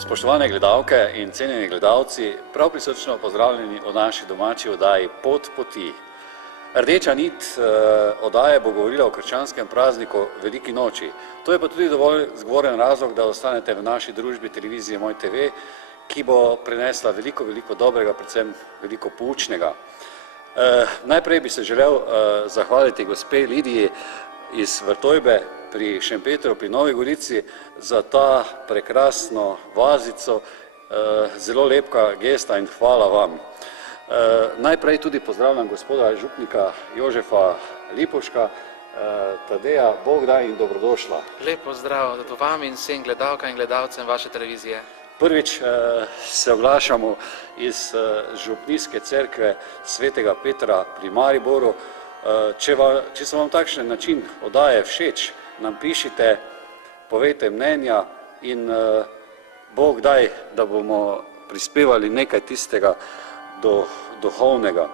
Spoštovane gledalke in cenjeni gledalci, prav prisrčno pozdravljeni v naši domači oddaji Pot poti. Rdeča nit oddaje bo govorila o krščanskem prazniku Veliki noči. To je pa tudi dovolj zgovoren razlog, da ostanete v naši družbi televizije Moj TV, ki bo prinesla veliko dobrega, predvsem veliko poučnega. Najprej bi se želel zahvaliti gospe Lidiji iz Vrtojbe pri Šempetru, pri Novi Gorici, za ta prekrasno vazico, zelo lepka gesta in hvala vam. Najprej tudi pozdravljam gospoda župnika Jožefa Lipovška, Tadeja, Bog daj in dobrodošla. Lep pozdrav vam in vsem gledalkam in gledalcem vaše televizije. Prvič se oglašamo iz župnijske cerkve svetega Petra pri Mariboru. Če so vam takšen način oddaje všeč, nam pišite, povejte mnenja in Bog daj, da bomo prispevali nekaj tistega duhovnega.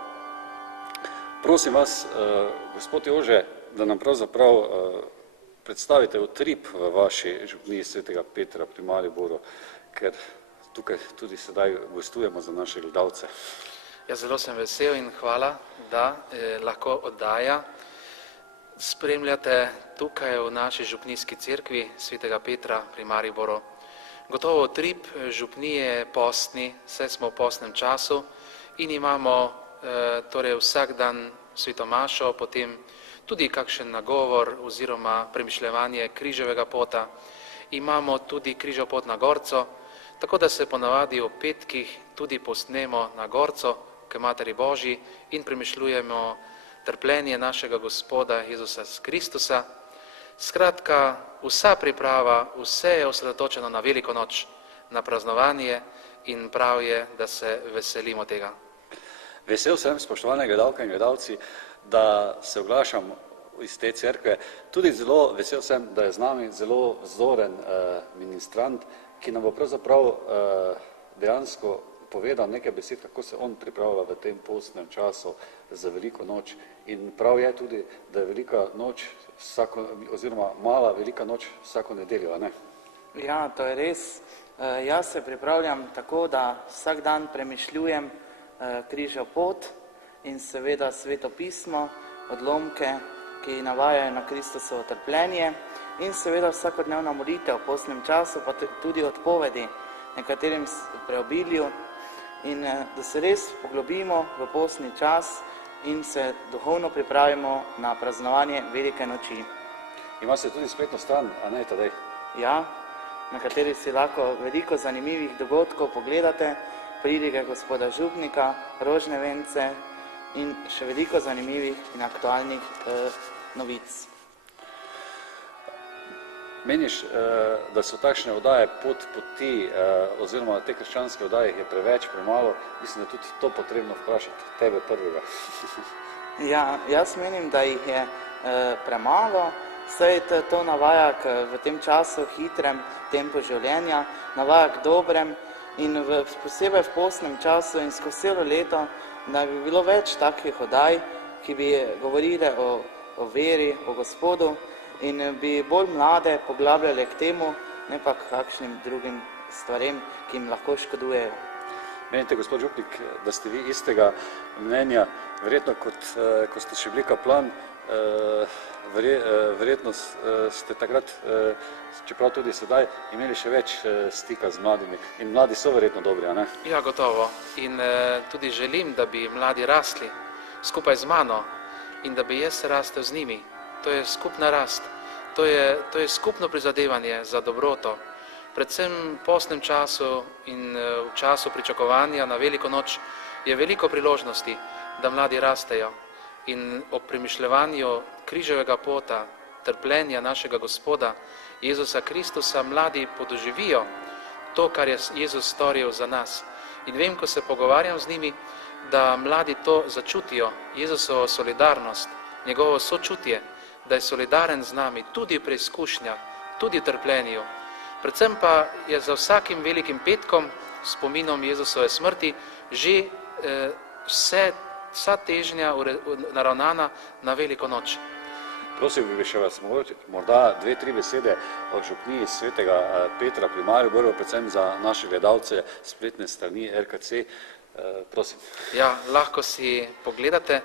Prosim vas, gospod Jože, da nam pravzaprav predstavite utrip v vaši župniji svetega Petra pri Mariboru, ker tukaj tudi sedaj gostujemo za naše gledalce. Ja, zelo sem vesel in hvala, da lahko oddaja spremljate tukaj v naši župnijski cerkvi svetega Petra pri Mariboru. Gotovo utrip župnije je postni, saj smo v postnem času in imamo torej vsak dan svetomašo, potem tudi kakšen nagovor oziroma premišljevanje križevega pota. Imamo tudi križev pot na Gorco, tako da se ponavadi v petkih tudi posnemo na Gorco k Materi Božji in premišljujemo trpljenje našega Gospoda Jezusa Kristusa. Skratka, vsa priprava, vse je osredotočeno na Veliko noč, na praznovanje in prav je, da se veselimo tega. Vesel sem, spoštovane gledalke in gledalci, da se oglašam iz te cerkve. Tudi zelo vesel sem, da je z nami zelo vzoren ministrant, ki nam bo pravzaprav dejansko povedal nekaj besed, kako se on pripravlja v tem postnem času za Veliko noč. In prav je tudi, da je velika noč oziroma mala velika noč vsako nedeljo, ne? Ja, to je res. Jaz se pripravljam tako, da vsak dan premišljujem križev pot in seveda Sveto pismo, odlomke, ki navajajo na Kristusovo trpljenje in seveda vsakodnevna molitev v postnem času, pa tudi odpovedi nekaterim preobilju in da se res poglobimo v postni čas in se duhovno pripravimo na praznovanje Velike noči. Imate tudi spletno stran, a ne, Tadej? Ja, na kateri si lahko veliko zanimivih dogodkov pogledate, pridige gospoda župnika, rožne vence in še veliko zanimivih in aktualnih novic. Meniš, da so takšne oddaje pot poti oziroma te krščanske oddaje je preveč, premalo? Mislim, da tudi to potrebno vprašati tebe prvega. Ja, jaz menim, da jih je premalo, saj to navaja v tem času hitrem tempu življenja, navaja k dobrem in posebej v postnem času in skozi celo leto, da bi bilo več takih oddaj, ki bi govorile o veri, o Gospodu in bi bolj mlade poglabljali k temu, ne pa k kakšnim drugim stvarem, ki jim lahko škodujejo. Menite, gospod župnik, da ste vi istega mnenja, verjetno ko ste še bili kaplan, verjetno ste takrat, čeprav tudi sedaj, imeli še več stika z mladimi in mladi so verjetno dobri, a ne? Ja, gotovo. In tudi želim, da bi mladi rasli skupaj z mano in da bi jaz rastel z njimi. To je skupna rast, to je skupno prizadevanje za dobroto. Predvsem v postnem času in v času pričakovanja na Veliko noč je veliko priložnosti, da mladi rastejo. In ob premišljevanju križevega pota, trpljenja našega Gospoda Jezusa Kristusa, mladi podoživijo to, kar je Jezus storil za nas. In vem, ko se pogovarjam z njimi, da mladi to začutijo, Jezusovo solidarnost, njegovo sočutje, da je solidaren z nami tudi v preizkušnjah, tudi v trpljenju. Predvsem pa je za vsakim velikim petkom, spominom Jezusove smrti, že vsa težnja naravnana na Veliko noč. Prosil bi še vas morda 2-3 besede o župniji svetega Petra pri Mariboru, predvsem za naše gledalce spletne strani RKC. Prosim. Ja, lahko si pogledate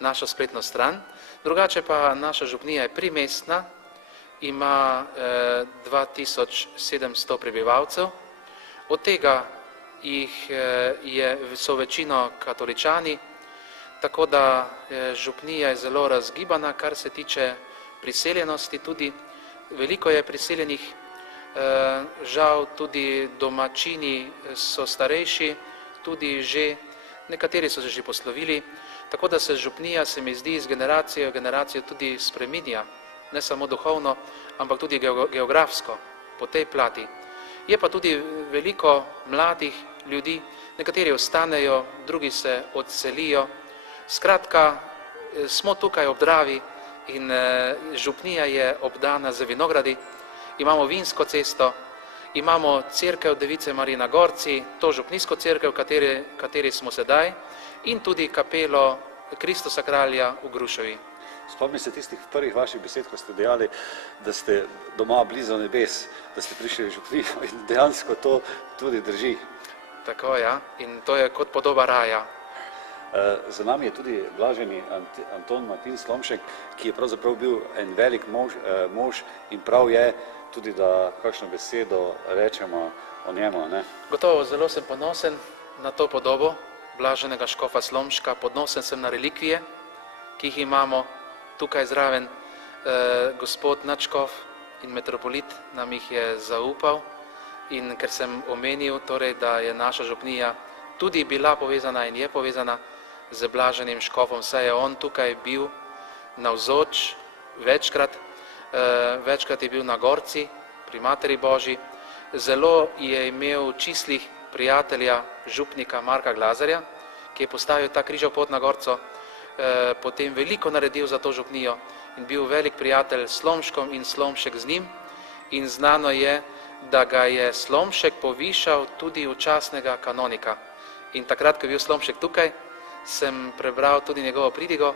našo spletno stran. Drugače pa naša župnija je primestna, ima 2700 prebivalcev, od tega so večino katoličani, tako da župnija je zelo razgibana, kar se tiče priseljenosti tudi. Veliko je priseljenih, žal tudi domačini so starejši, tudi že, nekateri so se že poslovili, tako da se župnija, se mi zdi, z generacijo v generacijo tudi spreminja, ne samo duhovno, ampak tudi geografsko, po tej plati. Je pa tudi veliko mladih ljudi, nekateri ostanejo, drugi se odselijo. Skratka, smo tukaj ob Dravi in župnija je obdana z vinogradi, imamo vinsko cesto, imamo cerkev Device Marije na Gorci, to župnijsko cerkev, kateri smo sedaj, in tudi kapelo Kristusa Kralja v Grušovi. Spomnim se tistih prvih vaših besed, ko ste dejali, da ste doma blizu nebes, da ste prišli v župnijo in dejansko to tudi drži. Tako, ja, in to je kot podoba raja. Za nami je tudi blaženi Anton Martin Slomšek, ki je pravzaprav bil en velik mož in prav je tudi, da kakšno besedo rečemo o njemu. Ne? Gotovo, zelo sem ponosen na to podobo blaženega škofa Slomška, ponosen sem na relikvije, ki jih imamo tukaj zraven. Gospod nadškof in metropolit nam jih je zaupal in ker sem omenil, torej, da je naša župnija tudi bila povezana in je povezana z blaženim škofom, saj je on tukaj bil navzoč večkrat, večkrat je bil na Gorci pri Materi Božji, zelo je imel čislih prijatelja župnika Marka Glazarja, ki je postavil ta križev pot na Gorco, potem veliko naredil za to župnijo in bil velik prijatelj s Slomškom in Slomšek z njim in znano je, da ga je Slomšek povišal tudi v častnega kanonika. In takrat, ko je bil Slomšek tukaj, sem prebral tudi njegovo pridigo,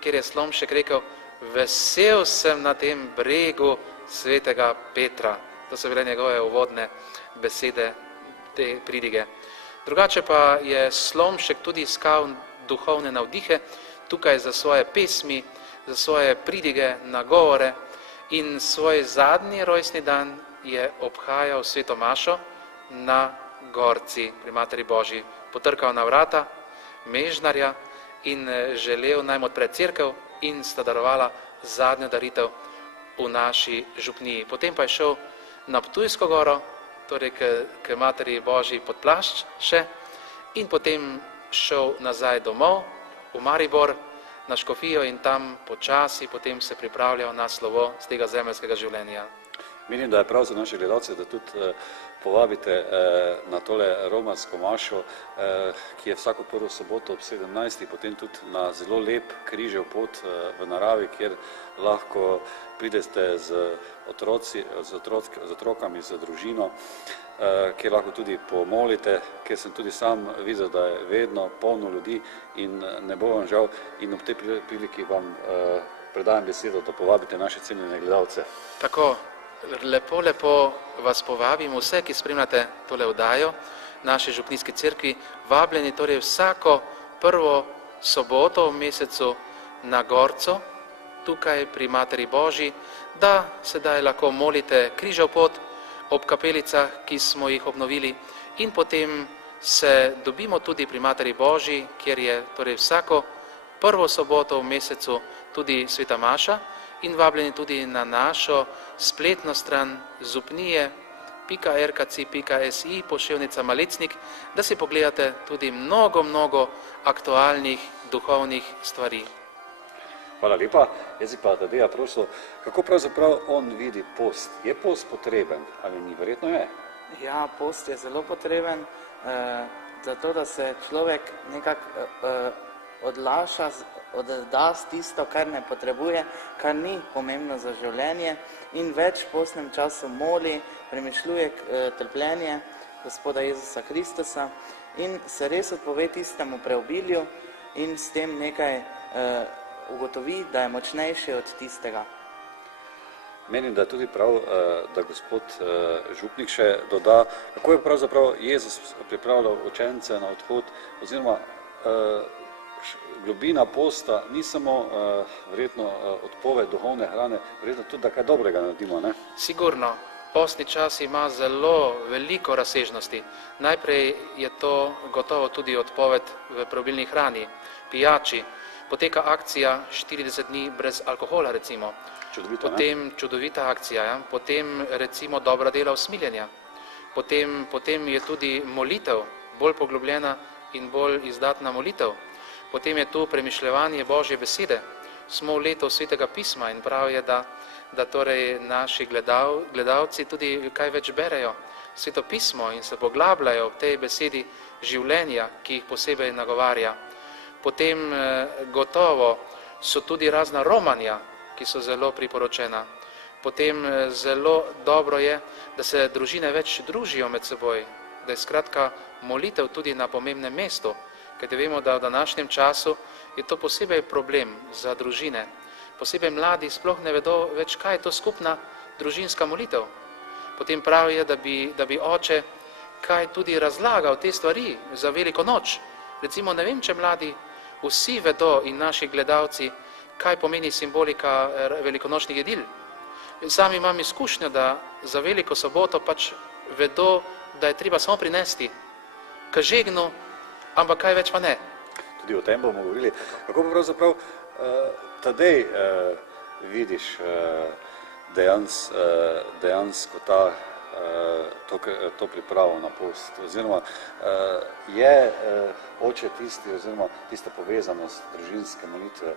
kjer je Slomšek rekel: vesel sem na tem bregu svetega Petra. To so bile njegove uvodne besede te pridige. Drugače pa je Slomšek tudi iskal duhovne navdihe tukaj za svoje pesmi, za svoje pridige, nagovore in svoj zadnji rojstni dan je obhajal sveto mašo na Gorci pri Materi Božji. Potrkal na vrata mežnarja in želel naj mu odpre cerkev in sta darovala zadnjo daritev v naši župniji. Potem pa je šel na Ptujsko goro, torej k Materi Božji pod plašč še, in potem šel nazaj domov v Maribor na škofijo in tam počasi potem se pripravljal na slovo z tega zemeljskega življenja. Menim, da je prav za naše gledalce, da tudi povabite na tole romarsko mašo, ki je vsako prvo soboto ob 17. potem tudi na zelo lep križev pot v naravi, kjer lahko pridete z otrokami, z družino, kjer lahko tudi pomolite, kjer sem tudi sam videl, da je vedno polno ljudi in ne bo vam žal. In ob tej priliki vam predajam besedo, da povabite naše cenjene gledalce. Tako. Lepo vas povabim, vse, ki spremljate tole oddajo naši župnijski cerkvi, vabljeni torej vsako prvo soboto v mesecu na Gorco, tukaj pri Materi Božji, da sedaj lahko molite križev pot ob kapelicah, ki smo jih obnovili, in potem se dobimo tudi pri Materi Božji, kjer je torej vsako prvo soboto v mesecu tudi sveta maša, in vabljeni tudi na našo spletno stran župnije.rkc.si poševnica Malecnik, da si pogledate tudi mnogo aktualnih duhovnih stvari. Hvala lepa. Jaz pa Tadeja prosil, kako pravzaprav on vidi post? Je post potreben ali ni? Verjetno je. Ja, post je zelo potreben, zato da se človek nekako odlaša, odda tisto, kar ne potrebuje, kar ni pomembno za življenje, in več v postnem času moli, premišljuje trpljenje Gospoda Jezusa Kristusa in se res odpove tistemu preobilju in s tem nekaj ugotovi, da je močnejši od tistega. Menim, da je tudi prav, da gospod župnik še doda, kako je pravzaprav Jezus pripravljal učence na odhod, oziroma globina posta ni samo verjetno odpoved duhovne hrane, verjetno tudi, da kaj dobrega naredimo, ne? Sigurno, postni čas ima zelo veliko razsežnosti. Najprej je to gotovo tudi odpoved v preobilni hrani, pijači. Poteka akcija 40 dni brez alkohola, recimo. Čudovito, ne? Potem čudovita akcija, ja? Potem recimo dobra dela usmiljenja. Potem je tudi molitev, bolj poglobljena in bolj izdatna molitev. Potem je tu premišljevanje Božje besede. Smo v letu Svetega pisma in prav je, da torej naši gledalci tudi kaj več berejo Sveto pismo in se poglabljajo v tej besedi življenja, ki jih posebej nagovarja. Potem gotovo so tudi razna romanja, ki so zelo priporočena. Potem zelo dobro je, da se družine več družijo med seboj, da je skratka molitev tudi na pomembnem mestu, kajti vemo, da v današnjem času je to posebej problem za družine. Posebej mladi sploh ne vedo več, kaj je to skupna družinska molitev. Potem prav je, da bi oče kaj tudi razlagal te stvari za veliko noč. Recimo, ne vem, če mladi vsi vedo in naši gledalci, kaj pomeni simbolika velikonočnih jedil. Sam imam izkušnjo, da za veliko soboto pač vedo, da je treba samo prinesti k žegnu, ampak kaj več pa ne. Tudi o tem bomo govorili. Kako pa pravzaprav Tadej vidiš dejansko to pripravo na post? Oziroma je oče tisti, oziroma tista povezanost družinske molitve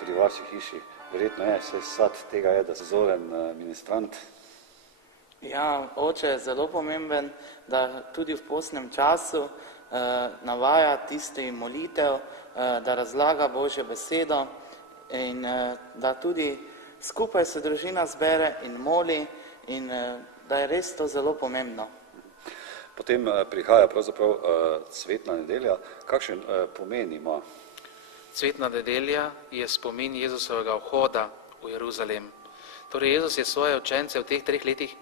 pri vaši hiši? Verjetno je, saj sad tega je, da se zoren ministrant. Ja, oče je zelo pomemben, da tudi v postnem času navaja tisti molitev, da razlaga Božjo besedo in da tudi skupaj se družina zbere in moli in da je res to zelo pomembno. Potem prihaja pravzaprav cvetna nedelja. Kakšen pomen ima? Cvetna nedelja je spomin Jezusovega vhoda v Jeruzalem. Torej Jezus je svoje učence v teh 3 letih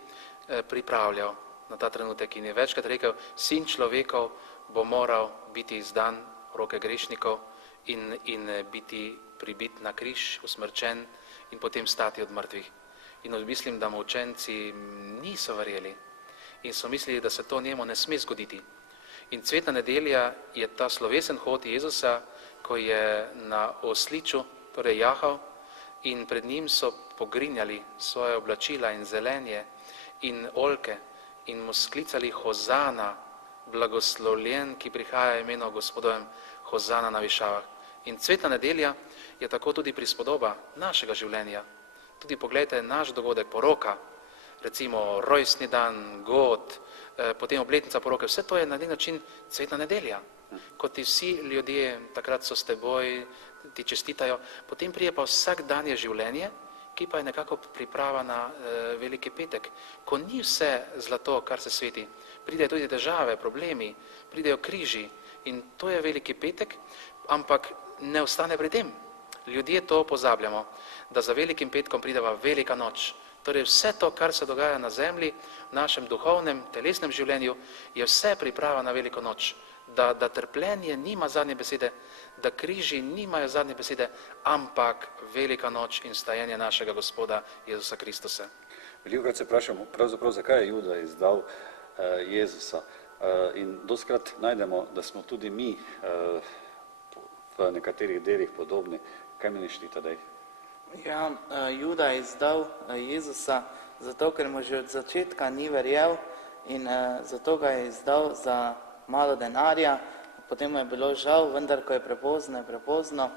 pripravljal na ta trenutek in je večkrat rekel, sin človekov bo moral biti izdan v roke grešnikov in biti pribit na križ, usmrčen in potem stati od mrtvih. In mislim, da mu učenci niso verjeli in so mislili, da se to njemu ne sme zgoditi. In cvetna nedelja je ta slovesen hod Jezusa, ko je na osliču, torej jahal, in pred njim so pogrinjali svoje oblačila in zelenje in oljke in mu sklicali Hozana, blagoslovljen, ki prihaja imeno Gospodovem, Hozana na višavah. In cvetna nedelja je tako tudi prispodoba našega življenja. Tudi pogledajte naš dogodek, poroka, recimo rojstni dan, god, potem obletnica poroke, vse to je na nek način cvetna nedelja. Ko ti vsi ljudje takrat so s teboj, ti čestitajo, potem prije pa vsakdanje življenje, ki pa je nekako priprava na veliki petek, ko ni vse zlato, kar se sveti. Pridejo tudi težave, problemi, pridejo križi in to je veliki petek, ampak ne ostane pri tem. Ljudje to pozabljamo, da za velikim petkom prideva velika noč. Torej vse to, kar se dogaja na zemlji, v našem duhovnem, telesnem življenju, je vse priprava na veliko noč. Da trpljenje nima zadnje besede, da križi nimajo zadnje besede, ampak velika noč in vstajenje našega Gospoda Jezusa Kristusa. Velikokrat se vprašamo, pravzaprav zakaj je Juda izdal Jezusa. In doskrat najdemo, da smo tudi mi v nekaterih delih podobni. Kaj meniš ti, Tadej? Ja, Juda je izdal Jezusa zato, ker mu že od začetka ni verjel in zato ga je izdal za malo denarja, potem mu je bilo žal, vendar ko je prepozno, je prepozno.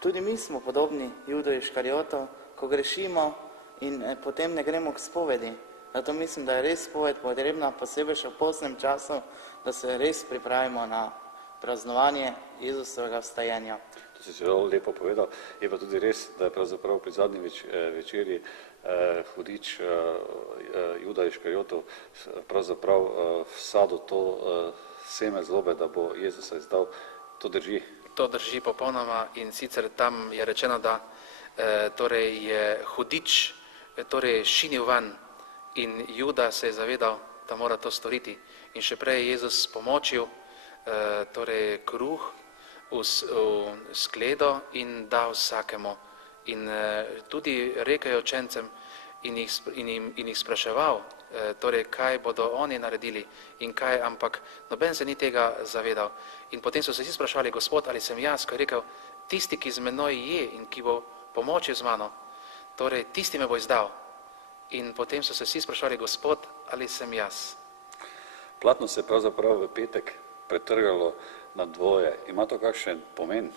Tudi mi smo podobni Judu Iškariotu, ko grešimo in potem ne gremo k spovedi. Zato mislim, da je res spoved potrebna, posebej še v poznem času, da se res pripravimo na praznovanje Jezusovega vstajenja. To si zelo lepo povedal. Je pa tudi res, da je pravzaprav pri zadnji večerji hudič Juda Iškariotov pravzaprav vsadil to seme zlobe, da bo Jezusa izdal. To drži? To drži popolnoma in sicer tam je rečeno, da torej je hudič torej šinil van in Juda se je zavedal, da mora to storiti. In še prej je Jezus pomočil torej kruh v skledo in dal vsakemu. In tudi rekel je učencem in jih spraševal, torej kaj bodo oni naredili in kaj, ampak noben se ni tega zavedal. In potem so se vsi sprašvali, Gospod, ali sem jaz, ko je rekel, tisti, ki z menoj je in ki bo pomočil z mano, torej tisti me bo izdal. In potem so se vsi sprašvali, Gospod, ali sem jaz. Platno se je pravzaprav v petek pretrgalo na dvoje. Ima to kakšen pomen?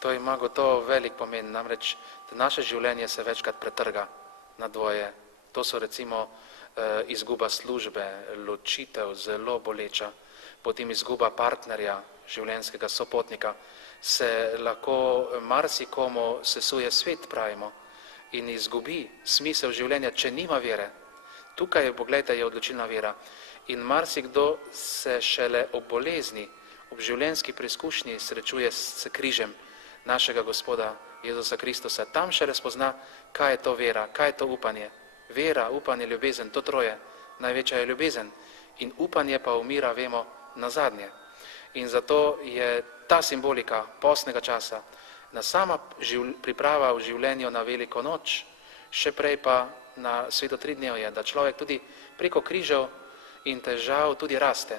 To ima gotovo velik pomen, namreč naše življenje se večkrat pretrga na dvoje. To so recimo izguba službe, ločitev, zelo boleča, potem izguba partnerja, življenjskega sopotnika. Se lahko marsikomu sesuje svet, pravimo, in izgubi smisel življenja, če nima vere. Tukaj, poglejte, je odločilna vera. In marsikdo se šele ob bolezni, ob življenjski preizkušnji srečuje s križem našega Gospoda Jezusa Kristusa. Tam še razpozna, kaj je to vera, kaj je to upanje. Vera, upanje, ljubezen, to troje. Največja je ljubezen. In upanje pa umira, vemo, nazadnje. In zato je ta simbolika postnega časa, na sama priprava v življenju na veliko noč, še prej pa na sveto tridnevje, da človek tudi preko križev in težav tudi raste.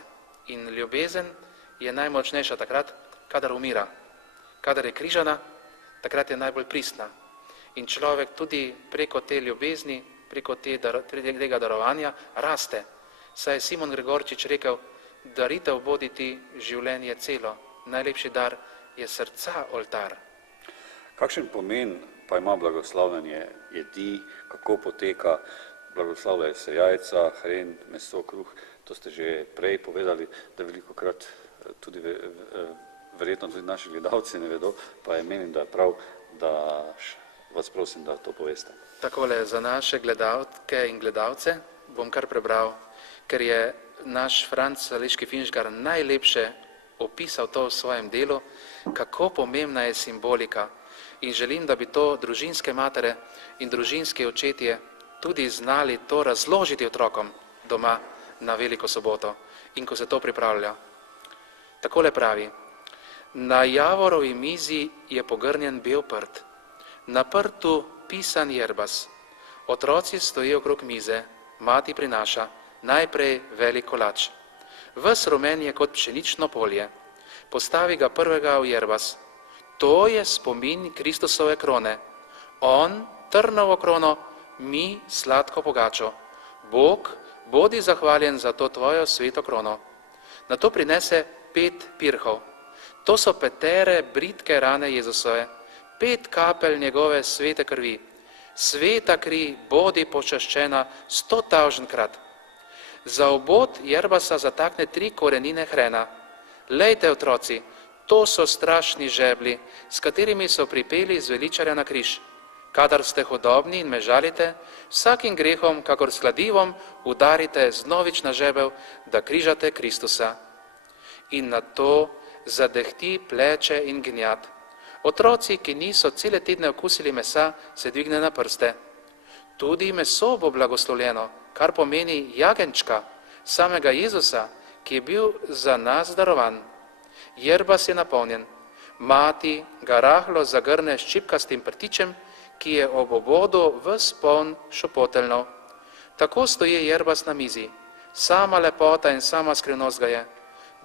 In ljubezen je najmočnejša takrat, kadar umira. Kadar je križana, takrat je najbolj pristna. In človek tudi preko te ljubezni, preko tega darovanja raste. Saj je Simon Gregorčič rekel, daritev boditi življenje celo. Najlepši dar je srca oltar. Kakšen pomen pa ima blagoslavljanje jedi, kako poteka, blagoslavljajo se jajca, hren, meso, kruh, to ste že prej povedali, da velikokrat tudi verjetno tudi naši gledalci ne vedo, pa je menim, da je prav, da vas prosim, da to poveste. Takole, za naše gledalke in gledalce bom kar prebral, ker je naš Franc Leški Finžgar najlepše opisal to v svojem delu, kako pomembna je simbolika. In želim, da bi to družinske matere in družinski očetje tudi znali to razložiti otrokom doma na Veliko soboto in ko se to pripravlja. Takole pravi, na javorovi mizi je pogrnjen bel prt, na prtu pisan jerbas, otroci stojijo okrog mize, mati prinaša najprej velik kolač. Ves rumen je kot pšenično polje, postavi ga prvega v jerbas. To je spomin Kristusove krone. On trnovo krono, mi sladko pogačo. Bog, bodi zahvaljen za to tvojo sveto krono. Nato prinese 5 pirhov. To so petere britke rane Jezusove, 5 kapelj njegove svete krvi. Sveta kri bodi počaščena 100.000-krat. Za obod jerbasa zatakne 3 korenine hrena. Lejte, otroci, to so strašni žebli, s katerimi so pripeli zveličarja na križ. Kadar ste hodobni in me žalite, vsakim grehom, kakor s kladivom, udarite znovič na žebel, da križate Kristusa. In na to zadehti pleče in gnjat. Otroci, ki niso cele tedne okusili mesa, se dvigne na prste. Tudi meso bo blagoslovljeno, kar pomeni jagenčka, samega Jezusa, ki je bil za nas darovan. Jerbas je napolnjen. Mati ga rahlo zagrne s čipkastim prtičem, ki je ob obodu ves poln šopoteljnov. Tako stoji jerbas na mizi. Sama lepota in sama skrivnost ga je.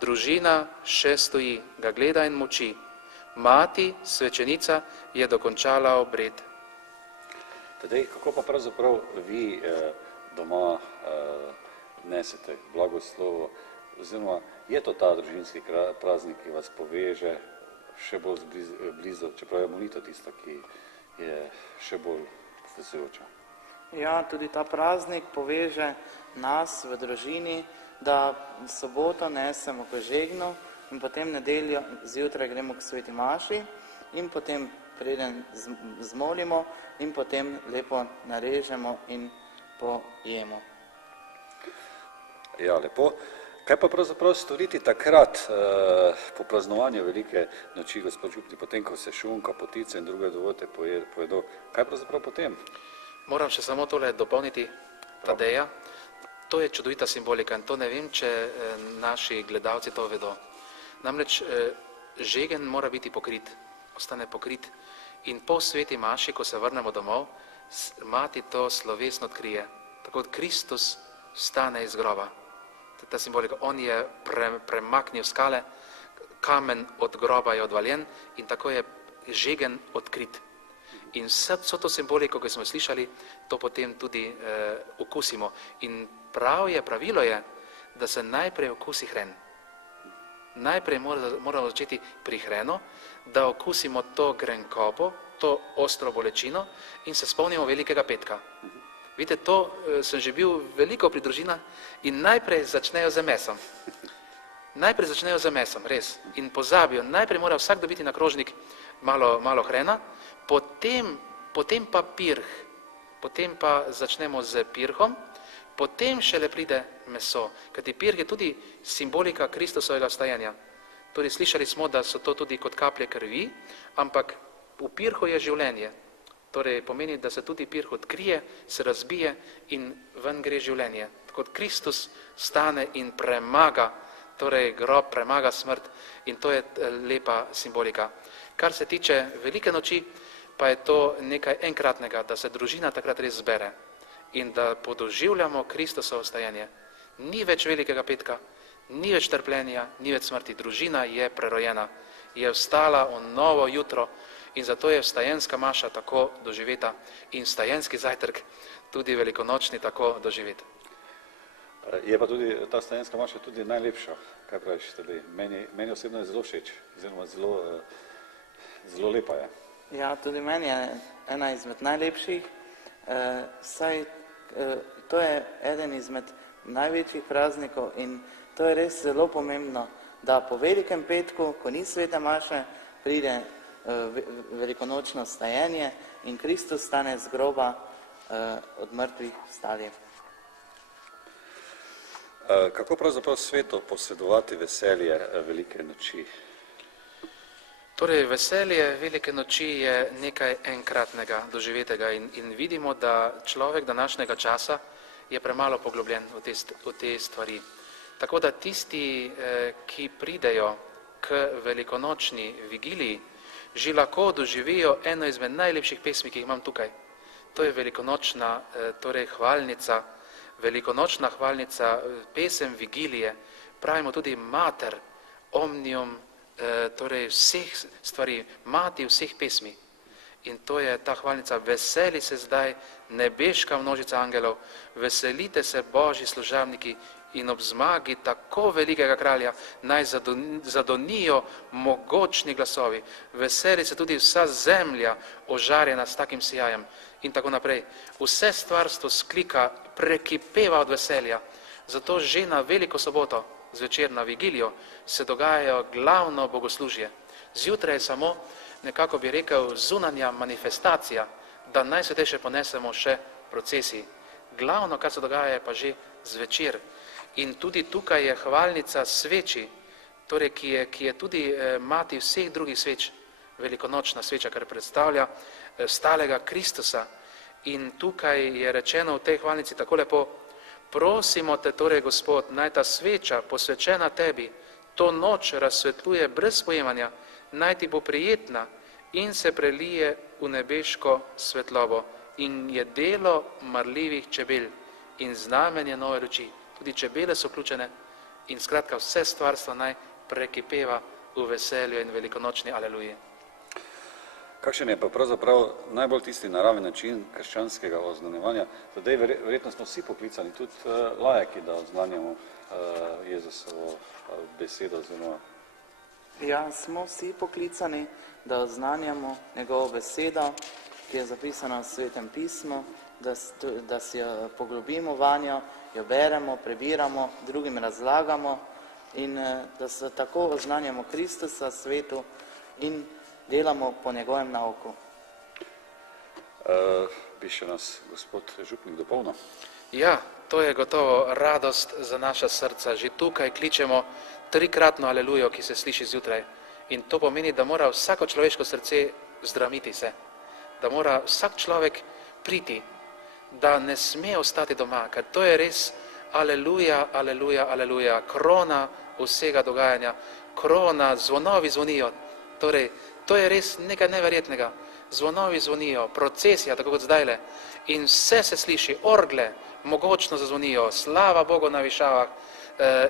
Družina še stoji, ga gleda in moči. Mati, svečenica, je dokončala obred. Tadej, kako pa pravzaprav vi doma nesete blagoslovo, oziroma je to ta družinski praznik, ki vas poveže še bolj blizu, čeprav je molitev tista, ki je še bolj vezujoča? Ja, tudi ta praznik poveže nas v družini, da soboto nesemo k žegnu in potem nedeljo zjutraj gremo k sveti maši in potem preden zmolimo in potem lepo narežemo in pojemo. Ja, lepo. Kaj pa pravzaprav storiti takrat po praznovanju velike noči, gospod župnik, potem, ko se šunka, potice in druge dovote pojedo? Kaj pravzaprav potem? Moram še samo tole dopolniti, Tadeja. To je čudovita simbolika in to ne vem, če naši gledalci to vedo. Namreč žegen mora biti pokrit, ostane pokrit in po sveti maši, ko se vrnemo domov, mati to slovesno odkrije. Tako kot Kristus vstane iz groba. Ta simbolika, on je premaknil skale, kamen od groba je odvaljen in tako je žegen odkrit. In vso to simboliko, ki smo slišali, to potem tudi okusimo. In pravilo je, da se najprej okusi hren. Najprej moramo začeti pri hrenu, da okusimo to grenkobo, to ostro bolečino in se spomnimo velikega petka. Vidite, to sem že bil veliko pri družinah in najprej začnejo z mesom. Najprej začnejo z mesom, res. In pozabijo, najprej mora vsak dobiti na krožnik malo hrena, potem pa pirh, potem pa začnemo z pirhom, potem šele pride meso, kajti pirh je tudi simbolika Kristusovega vstajanja. Torej slišali smo, da so to tudi kot kaplje krvi, ampak v pirhu je življenje. Torej pomeni, da se tudi pirh odkrije, se razbije in ven gre življenje. Tako kot Kristus stane in premaga, torej grob premaga smrt in to je lepa simbolika. Kar se tiče velike noči, pa je to nekaj enkratnega, da se družina takrat res zbere in da podoživljamo Kristusovo vstajanje. Ni več velikega petka, ni več trpljenja, ni več smrti. Družina je prerojena, je vstala v novo jutro in zato je vstajenska maša tako doživeta in vstajenski zajtrk tudi velikonočni tako doživet. Je pa tudi ta vstajenska maša tudi najlepša, kaj praviš, tedej? Meni osebno je zelo všeč, oziroma zelo lepa je. Ja, tudi meni je ena izmed najlepših, saj to je eden izmed največjih praznikov in to je res zelo pomembno, da po velikem petku, ko ni svete maše, pride velikonočno vstajenje in Kristus stane z groba od mrtvih vstali. Kako pravzaprav svetu posredovati veselje velike noči? Torej, veselje velike noči je nekaj enkratnega, doživetega in vidimo, da človek današnjega časa je premalo poglobljen v te stvari. Tako da tisti, ki pridejo k velikonočni vigiliji, že lahko doživijo eno izmed najlepših pesmi, ki jih imam tukaj. To je velikonočna hvalnica, velikonočna hvalnica, pesem vigilije, pravimo tudi mater, omnium, torej vseh stvari, mati vseh pesmi. In to je ta hvalnica, veseli se zdaj nebeška množica angelov, veselite se Božji služabniki in ob zmagi tako velikega kralja naj zadonijo mogočni glasovi, veseli se tudi vsa zemlja ožarjena s takim sijajem in tako naprej. Vse stvarstvo sklika, prekipeva od veselja, zato že na veliko soboto zvečer na vigilijo se dogajajo glavno bogoslužje. Zjutraj je samo, nekako bi rekel, zunanja manifestacija, da najsvetejše ponesemo še procesiji. Glavno, kar se dogaja, je pa že zvečer. In tudi tukaj je hvalnica sveči, torej, ki je tudi mati vseh drugih sveč, velikonočna sveča, kar predstavlja stalega Kristusa. In tukaj je rečeno v tej hvalnici tako lepo, prosimo te torej, Gospod, naj ta sveča posvečena tebi to noč razsvetljuje brez pojemanja, naj ti bo prijetna in se prelije v nebeško svetlobo in je delo marljivih čebel in znamenje nove luči. Tudi čebele so vključene in skratka vse stvarstvo naj prekipeva v veselju in velikonočni aleluji. Kakšen je pa pravzaprav najbolj tisti naraven način krščanskega oznanjevanja? Zdaj verjetno smo vsi poklicani, tudi lajaki, da oznanjamo Jezusovo besedo. Ja, smo vsi poklicani, da oznanjamo njegovo besedo, ki je zapisana v Svetem pismu, da si jo poglobimo vanjo, jo beremo, prebiramo, drugim razlagamo in da se tako oznanjamo Kristusa svetu in delamo po njegovem nauku. Bi še nas gospod župnik dopolnil? Ja, To je gotovo radost za naša srca. Že tukaj kličemo trikratno alelujo, ki se sliši zjutraj. In to pomeni, da mora vsako človeško srce zdramiti se. Da mora vsak človek priti, da ne sme ostati doma, ker to je res aleluja, aleluja, aleluja, krona vsega dogajanja, krona, zvonovi zvonijo. Torej, to je res nekaj neverjetnega. Zvonovi zvonijo, procesija, tako kot zdajle, in vse se sliši, orgle mogočno zazvonijo, slava Bogu na višavah,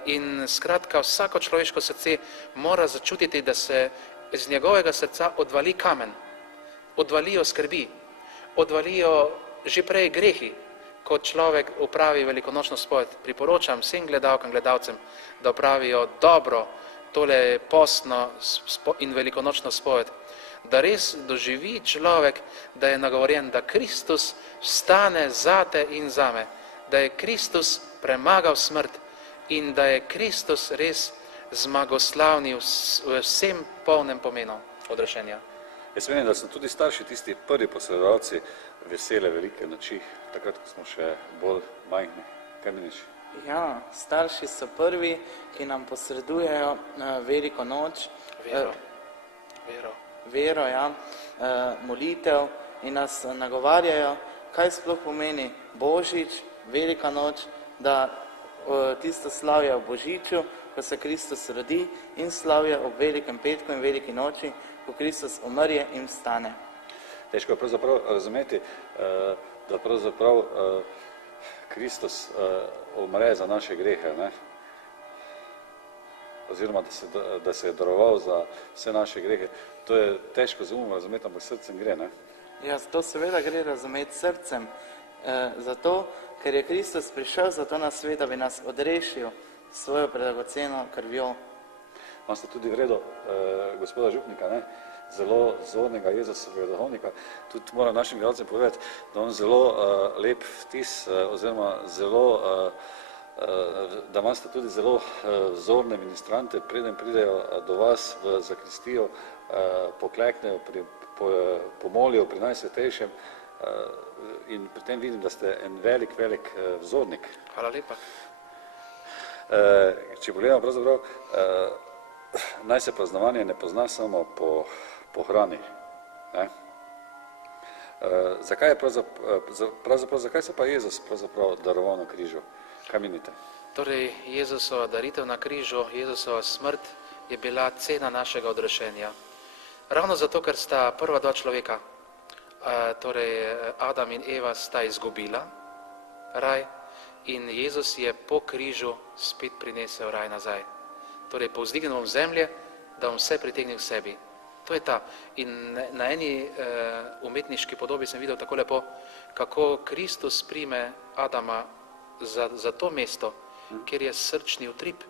in skratka vsako človeško srce mora začutiti, da se iz njegovega srca odvali kamen, odvalijo skrbi, odvalijo že prej grehi, ko človek upravi velikonočno spoved. Priporočam vsem gledalkam, gledalcem, da upravijo dobro tole postno in velikonočno spoved, da res doživi človek, da je nagovorjen, da Kristus vstane zate in zame, da je Kristus premagal smrt in da je Kristus res zmagoslavni v vsem polnem pomenu odrešenja. Jaz menim, da so tudi starši tisti prvi posredovalci vesele velike noči, takrat, ko smo še bolj majhni. Kaj meniš? Ja, starši so prvi, ki nam posredujejo veliko noč, vero, ja, molitev in nas nagovarjajo, kaj sploh pomeni Božič, velika noč, da tisto slavje ob Božiču, ko se Kristus rodi, in slavje ob velikem petku in veliki noči, ko Kristus umrje in vstane. Težko je pravzaprav razumeti, da pravzaprav Kristus umre za naše grehe, ne? Oziroma, da se je daroval za vse naše grehe. To je težko z umom razumeti, ampak srcem gre, ne? Ja, to seveda gre razumeti srcem, zato, ker je Kristus prišel zato na svet, da bi nas odrešil svojo predagoceno krvjo. Imam ste tudi vredo gospoda Župnika, ne? Zelo zornega Jezusovega duhovnika. Tudi moram našim gledalcem povedati, da on zelo lep vtis, oziroma zelo, da imate tudi zelo zorne ministrante, preden pridejo do vas v zakristijo, pokleknejo, pomolijo pri Najsvetejšem, in pri tem vidim, da ste en velik vzornik. Hvala lepa. Če pogledamo pravzaprav, naj se praznovanje ne pozna samo po hrani. Ne? Zakaj se pa Jezus pravzaprav daroval na križu? Kaj menite? Torej, Jezusova daritev na križu, Jezusova smrt je bila cena našega odrešenja. Ravno zato, ker sta prva dva človeka, torej Adam in Eva, sta izgubila raj in Jezus je po križu spet prinesel raj nazaj. Torej, povzdignil v zemlje, da vse pritegnil k sebi. To je ta. In na eni umetniški podobi sem videl tako lepo, kako Kristus prime Adama za to mesto, kjer je srčni utrip,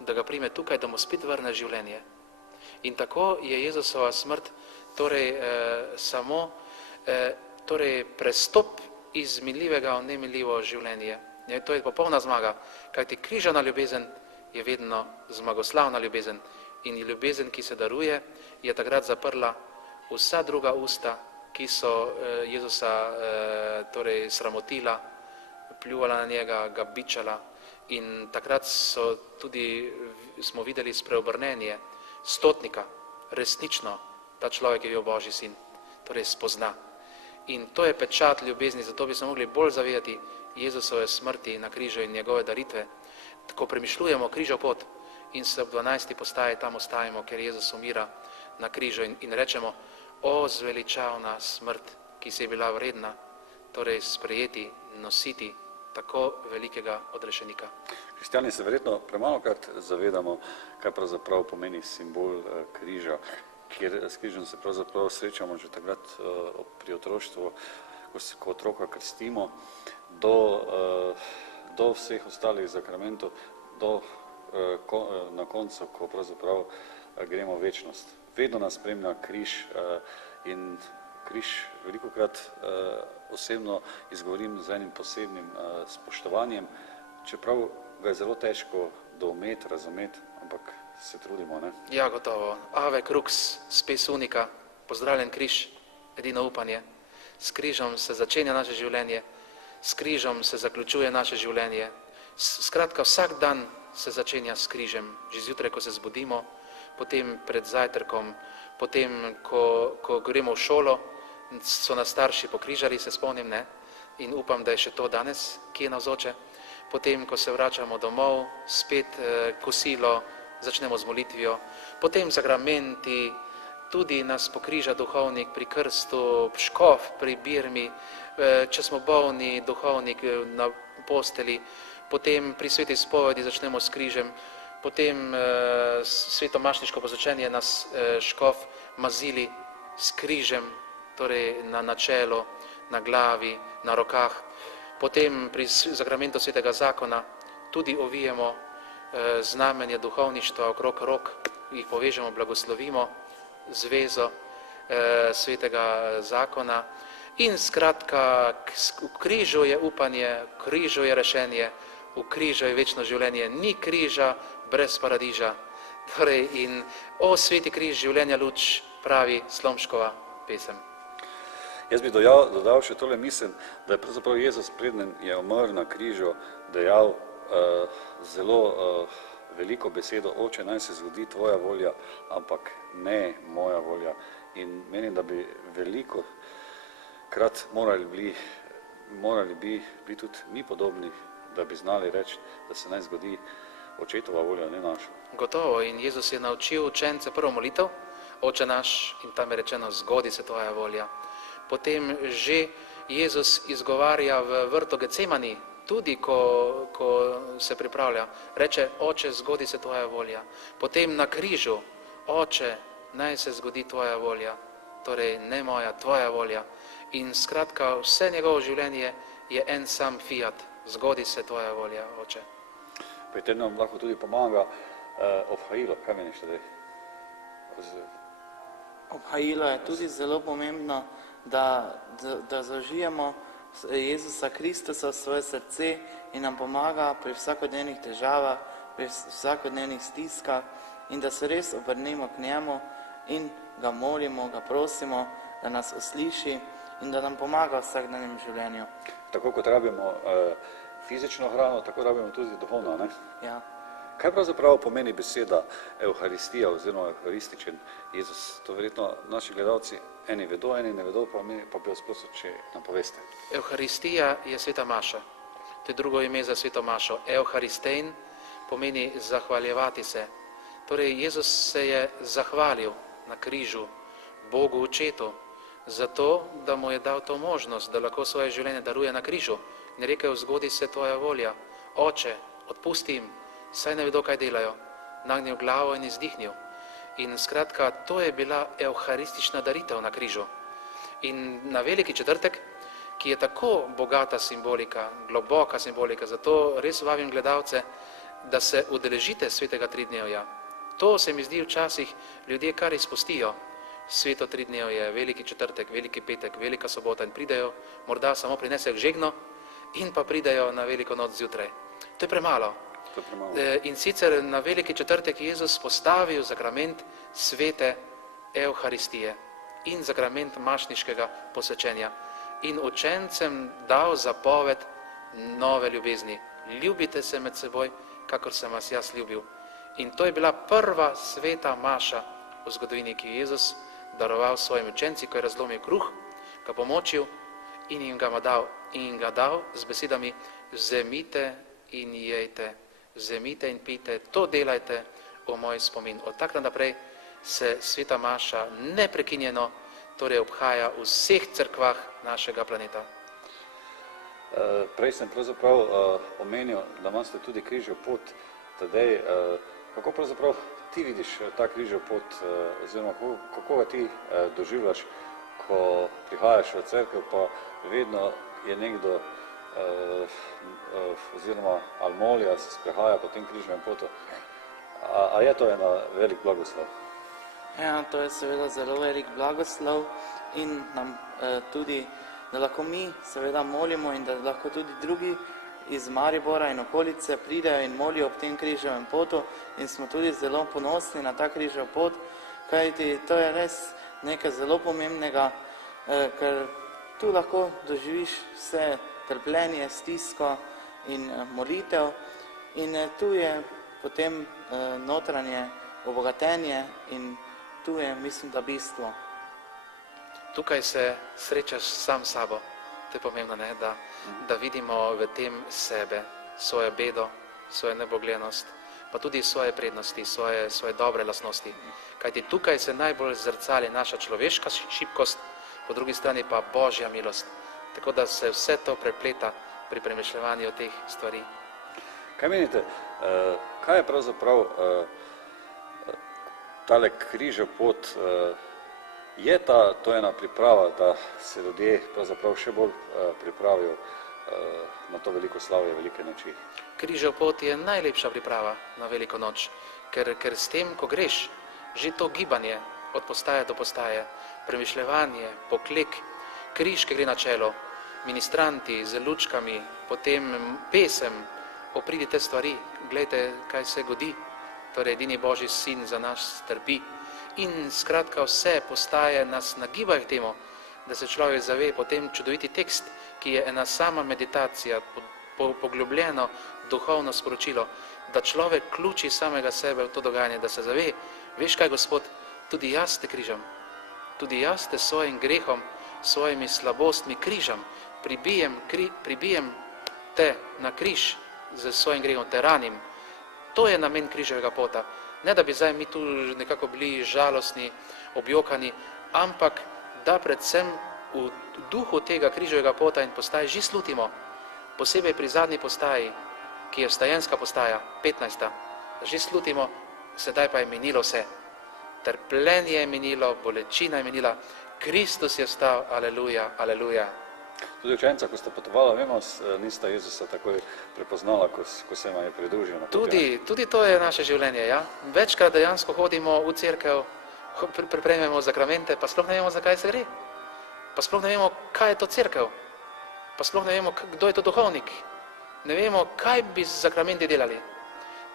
da ga prime tukaj, da mu spet vrne življenje. In tako je Jezusova smrt torej samo prestop iz minljivega v neminljivo življenje. To je popolna zmaga, kajti križana ljubezen je vedno zmagoslavna ljubezen in ljubezen, ki se daruje, je takrat zaprla vsa druga usta, ki so Jezusa torej sramotila, pljuvala na njega, ga bičala, in takrat smo videli spreobrnenje stotnika, resnično ta človek je bil Božji sin, torej spozna. In to je pečat ljubezni, zato bi se mogli bolj zavedati Jezusove smrti na križu in njegove daritve. Ko premišljujemo križov pot in se ob 12. postaji tam ostavimo, ker Jezus umira na križu in rečemo, o zveličavna smrt, ki se je bila vredna, torej sprejeti, nositi tako velikega odrešenika. Kristjani se verjetno premalokrat zavedamo, kaj pravzaprav pomeni simbol križa, kjer s križem se pravzaprav srečamo že takrat pri otroštvu, ko otroka krstimo, do vseh ostalih zakramentov, na koncu, ko pravzaprav gremo v večnost. Vedno nas spremlja križ in križ velikokrat osebno izgovorim z enim posebnim spoštovanjem, čeprav ga je zelo težko doumeti, razumeti, ampak se trudimo, ne? Ja, gotovo. Ave crux, spes unica, pozdravljen križ, edino upanje. S križom se začenja naše življenje, S križem se zaključuje naše življenje. Skratka, vsak dan se začenja s križem. Že zjutraj, ko se zbudimo, potem pred zajtrkom, potem, ko gremo v šolo, so nas starši pokrižali, se spomnim, ne? In upam, da je še to danes, ki je navzoče. Potem, ko se vračamo domov, spet kosilo, začnemo z molitvijo, potem sakramenti, tudi nas pokriža duhovnik pri krstu, škof pri birmi, če smo bolni, duhovnik na posteli, potem pri sveti spovedi začnemo s križem, potem svetomašniško posvečenje nas škof mazili s križem, torej na čelu, na glavi, na rokah. Potem pri zakramentu svetega zakona tudi ovijemo znamenje duhovništva okrog rok, jih povežemo, blagoslovimo zvezo svetega zakona. In skratka, v križu je upanje, v križu je rešenje, v križu je večno življenje, ni križa brez paradiža. Torej, in o sveti križ življenja luč, pravi Slomškova pesem. Jaz bi dodal še tole misel, da je pravzaprav Jezus, preden je umrl na križu, dejal zelo veliko besedo: Oče, naj se zgodi tvoja volja, ampak ne moja volja. In menim, da bi veliko krat morali biti tudi mi podobni, da bi znali reči, da se naj zgodi očetova volja, ne naša. Gotovo, in Jezus je naučil učence prvo molitev, Oče naš, in tam je rečeno: zgodi se tvoja volja. Potem že Jezus izgovarja v vrtu Getsemani, tudi ko se pripravlja, reče: Oče, zgodi se tvoja volja. Potem na križu: Oče, naj se zgodi tvoja volja, torej ne moja, tvoja volja. In skratka, vse njegovo življenje je en sam fiat: zgodi se tvoja volja, Oče. Pri tem nam lahko tudi pomaga obhajilo, kaj meniš tedaj? Obhajilo je tudi zelo pomembno, da zažijemo Jezusa Kristusa v svoje srce in nam pomaga pri vsakodnevnih težavah, pri vsakodnevnih stiskah, in da se res obrnemo k njemu in ga molimo, ga prosimo, da nas usliši in da nam pomaga v vsakdanjem življenju. Tako kot rabimo fizično hrano, tako rabimo tudi duhovno, ne? Ja. Kaj pravzaprav pomeni beseda Evharistija oziroma evharističen Jezus? To verjetno naši gledalci eni vedo, eni ne vedo, pa bi vas prosil, če nam poveste. Evharistija je sveta maša. To je drugo ime za sveto mašo. Evharistein pomeni zahvaljevati se. Torej, Jezus se je zahvalil na križu Bogu Očetu, zato, da mu je dal to možnost, da lahko svoje življenje daruje na križu. In je rekel: zgodi se tvoja volja. Oče, odpusti jim, saj ne vedo, kaj delajo. Nagnil glavo in izdihnil. In skratka, to je bila evharistična daritev na križu. In na veliki četrtek, ki je tako bogata simbolika, globoka simbolika, zato res vabim gledalce, da se udeležite svetega tridnevja. To se mi zdi včasih ljudje kar izpustijo. Sveto tridnevje, veliki četrtek, veliki petek, velika sobota, in pridejo, morda samo prinesejo žegno in pa pridejo na veliko noč zjutraj. To je premalo. In sicer na veliki četrtek je Jezus postavil zakrament svete Evharistije in zakrament mašniškega posvečenja in učencem dal zapoved nove ljubezni: ljubite se med seboj, kakor sem vas jaz ljubil. In to je bila prva sveta maša v zgodovini, ki je Jezus daroval svojim učenci, ko je razlomil kruh, ga pomočil in jim ga dal z besedami: vzemite in jejte, vzemite in pijte, to delajte v moj spomin. Od takrat naprej se sveta maša neprekinjeno torej obhaja v vseh cerkvah našega planeta. Prej sem pravzaprav omenil, da imate tudi križev pot. Tadej, kako pravzaprav ti vidiš ta križev pot, oziroma kako ga ti doživljaš, ko prihajaš v cerkev, pa vedno je nekdo oziroma ali moli, ali se sprehaja po tem križnem potu. A je to ena velik blagoslov? Ja, to je seveda zelo velik blagoslov in nam tudi, da lahko mi seveda molimo in da lahko tudi drugi iz Maribora in okolice pridejo in molijo ob tem križevem potu, in smo tudi zelo ponosni na ta križev pot, kajti to je res nekaj zelo pomembnega, ker tu lahko doživiš vse trpljenje, stisko in molitev. In tu je potem notranje obogatenje in tu je, mislim, da bistvo. Tukaj se srečaš sam s sabo. To je pomembno, ne? Da vidimo v tem sebe, svojo bedo, svojo nebogljenost, pa tudi svoje prednosti, svoje dobre lastnosti. Kajti tukaj se najbolj zrcali naša človeška šibkost, po drugi strani pa Božja milost. Tako da se vse to prepleta pri premišljevanju teh stvari. Kaj menite, kaj je pravzaprav tale križev pot, je to ena priprava, da se ljudje pravzaprav še bolj pripravijo na to veliko slavje velike noči? Križev pot je najlepša priprava na veliko noč, ker s tem, ko greš, že to gibanje od postaje do postaje, premišljevanje, poklek, križ, ki gre na čelo, ministranti z lučkami, potem pesem, opridite stvari, gledajte, kaj se godi, torej edini Božji sin za nas trpi. In skratka vse postaje nas nagibajo k temu, da se človek zave potem čudoviti tekst, ki je ena sama meditacija, poglobljeno duhovno sporočilo, da človek ključi samega sebe v to dogajanje, da se zave, veš kaj, Gospod, tudi jaz te križam, tudi jaz te svojim grehom, svojimi slabostmi križam, pribijem te na križ z svojim grehom, te ranim. To je namen križevega pota. Ne da bi zdaj mi tu nekako bili žalostni, objokani, ampak da predvsem v duhu tega križevega pota in postaje že slutimo, posebej pri zadnji postaji, ki je vstajenska postaja, 15. Že slutimo, sedaj pa je minilo vse. Trpljenje je minilo, bolečina je minila, Kristus je vstal, aleluja, aleluja. Tudi učenca, ko sta potovala, vemo, nista Jezusa takoj prepoznala, ko se vam je pridružil na poti. Tudi to je naše življenje, ja. Večkrat dejansko hodimo v cerkev, prejmemo zakramente, pa sploh ne vemo, zakaj se gre. Pa sploh ne vemo, kaj je to cerkev. Pa sploh ne vemo, kdo je to duhovnik. Ne vemo, kaj bi z zakramenti delali.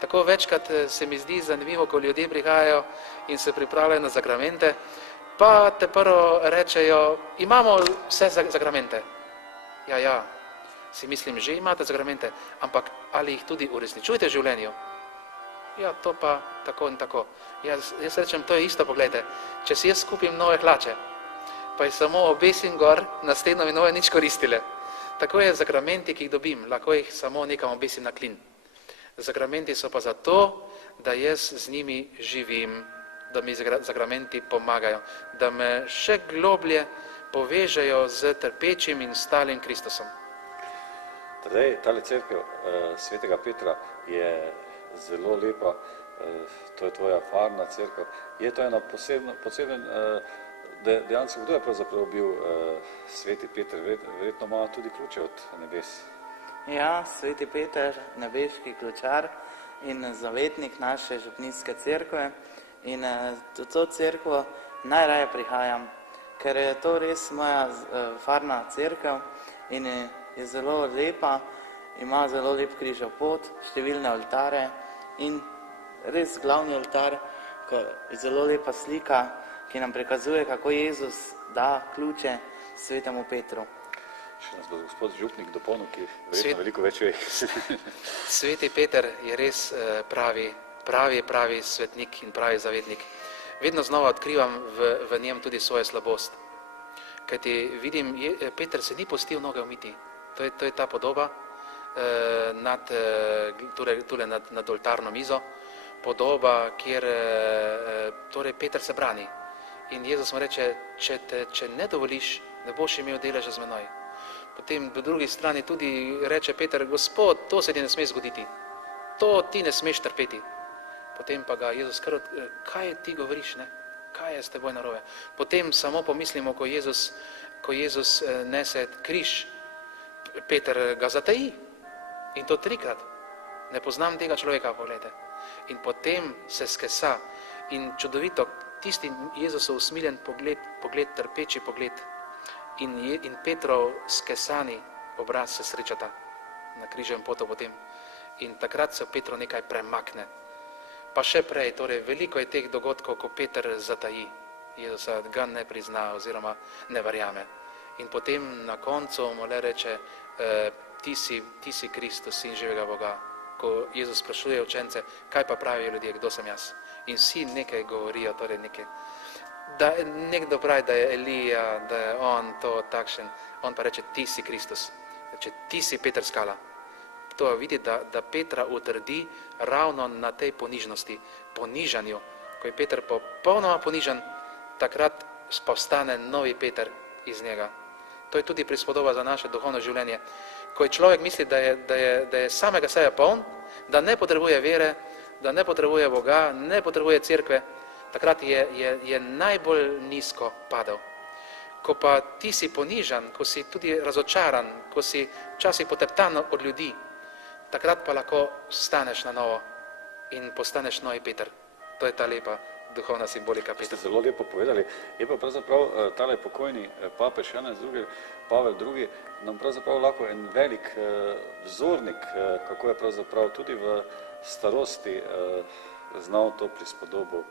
Tako večkrat se mi zdi zanimivo, ko ljudje prihajajo in se pripravljajo na zakramente, pa te prvo rečejo, imamo vse zakramente. Ja, si mislim, že imate zakramente, ampak ali jih tudi uresničujete v življenju? Ja, to pa tako in tako. Jaz rečem, to je isto, pogledajte, če si jaz kupim nove hlače, pa jih samo obesim gor, na steno mi nove nič koristile. Tako je zakramenti, ki jih dobim, lahko jih samo nekam obesim na klin. Zakramenti so pa zato, da jaz z njimi živim, da mi zakramenti pomagajo, da me še globlje povežejo z trpečim in stalim Kristusom. Tadej, tale cerkev svetega Petra je zelo lepa, to je tvoja farna cerkev. Je to ena poseben, dejansko, kdo je pravzaprav bil sveti Peter? Verjetno ima tudi ključe od nebes. Ja, sveti Peter, nebeški ključar in zavetnik naše župnijske cerkve. In v to cerkvo najraje prihajam, ker je to res moja farna cerkev in je zelo lepa, ima zelo lep križev pot, številne oltare in res glavni oltar, je zelo lepa slika, ki nam prikazuje, kako Jezus da ključe svetemu Petru. Še nas bo gospod župnik dopolnil, ki verjetno veliko več ve. Sveti Peter je res pravi svetnik in pravi zavetnik. Vedno znova odkrivam v njem tudi svojo slabost. Kajti vidim, Peter se ni pustil noge umiti. To je ta podoba nad oltarno mizo, podoba, kjer torej Peter se brani. In Jezus mu reče, če ne dovoliš, ne boš imel deleža z menoj. Potem po drugi strani tudi reče Peter, Gospod, to se ti ne sme zgoditi. To ti ne smeš trpeti. Potem pa ga Jezus kar kaj ti govoriš, ne? Kaj je s teboj narobe? Potem samo pomislimo, ko Jezus nese križ, Peter ga zataji. In to 3-krat. Ne poznam tega človeka, pogledajte. In potem se skesa. In čudovito, tisti Jezusov usmiljen pogled, trpeči pogled in Petrov skesani obraz se srečata na križevem potu potem. In takrat se Petru nekaj premakne. Pa še prej, torej veliko je teh dogodkov, ko Peter zataji Jezusa, ga ne prizna oziroma ne verjame. In potem na koncu mu le reče, ti si Kristus, sin živega Boga. Ko Jezus sprašuje učence, kaj pa pravijo ljudje, kdo sem jaz. In vsi nekaj govorijo, torej nekaj. Da nekdo pravi, da je Elija, da je on to takšen, on pa reče, ti si Kristus, reče, ti si Peter skala. To vidi, da Petra utrdi ravno na tej ponižnosti, ponižanju. Ko je Peter popolnoma ponižan, takrat postane novi Peter iz njega. To je tudi prispodoba za naše duhovno življenje. Ko je človek misli, da je samega sebe poln, da ne potrebuje vere, da ne potrebuje Boga, ne potrebuje cerkve, takrat je najbolj nizko padel. Ko pa ti si ponižan, ko si tudi razočaran, ko si včasih poteptan od ljudi, takrat pa lahko staneš na novo in postaneš novi Peter. To je ta lepa duhovna simbolika Petra. Ste zelo lepo povedali. Je pa pravzaprav tale pokojni papež Janez II, Pavel II, nam pravzaprav lahko en velik vzornik, kako je pravzaprav tudi v starosti znal to prispodobo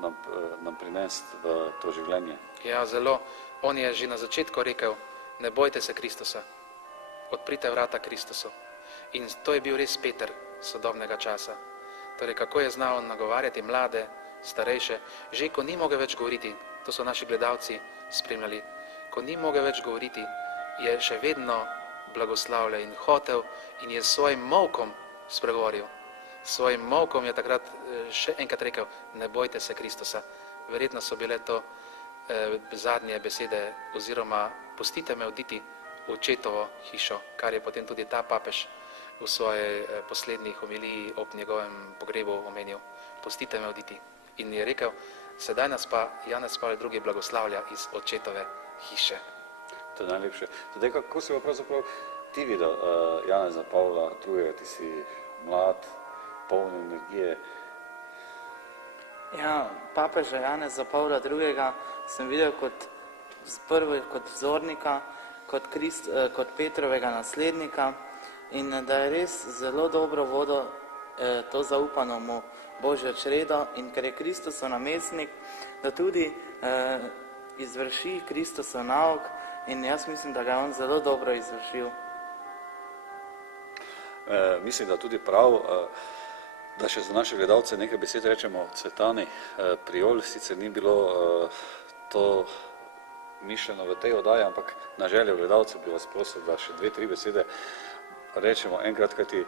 nam prinesti v to življenje. Ja, zelo. On je že na začetku rekel, ne bojte se Kristusa, odprite vrata Kristusu. In to je bil res Peter sodobnega časa. Torej, kako je znal nagovarjati mlade, starejše, že ko ni mogel več govoriti, to so naši gledalci spremljali, ko ni mogel več govoriti, je še vedno blagoslavljal in hotel in je s svojim molkom spregovoril. S svojim molkom je takrat še enkrat rekel, ne bojte se Kristusa. Verjetno so bile to zadnje besede oziroma pustite me oditi v očetovo hišo, kar je potem tudi ta papež v svoji poslednji homiliji ob njegovem pogrebu omenil. Pustite me oditi. In je rekel, sedaj nas pa Janez Pavel II blagoslavlja iz očetove hiše. To je najlepše. Zdaj, kako si pa pravzaprav ti videl Janeza Pavla II, ti si mlad, poln energije? Ja, papeža Janeza Pavla II. Sem videl kot vzornika, kot Petrovega naslednika in da je res zelo dobro vodil to zaupano mu Božjo čredo in ker je Kristusov namestnik, da tudi izvrši Kristusov nauk in jaz mislim, da ga je on zelo dobro izvršil. Mislim, da tudi prav, da še za naše gledalce nekaj besed rečemo Cvetani Priol, sicer ni bilo to mišljeno v tej oddaji, ampak na željo gledalcev bi vas prosil, da še 2-3 besede rečemo enkrat, kajti...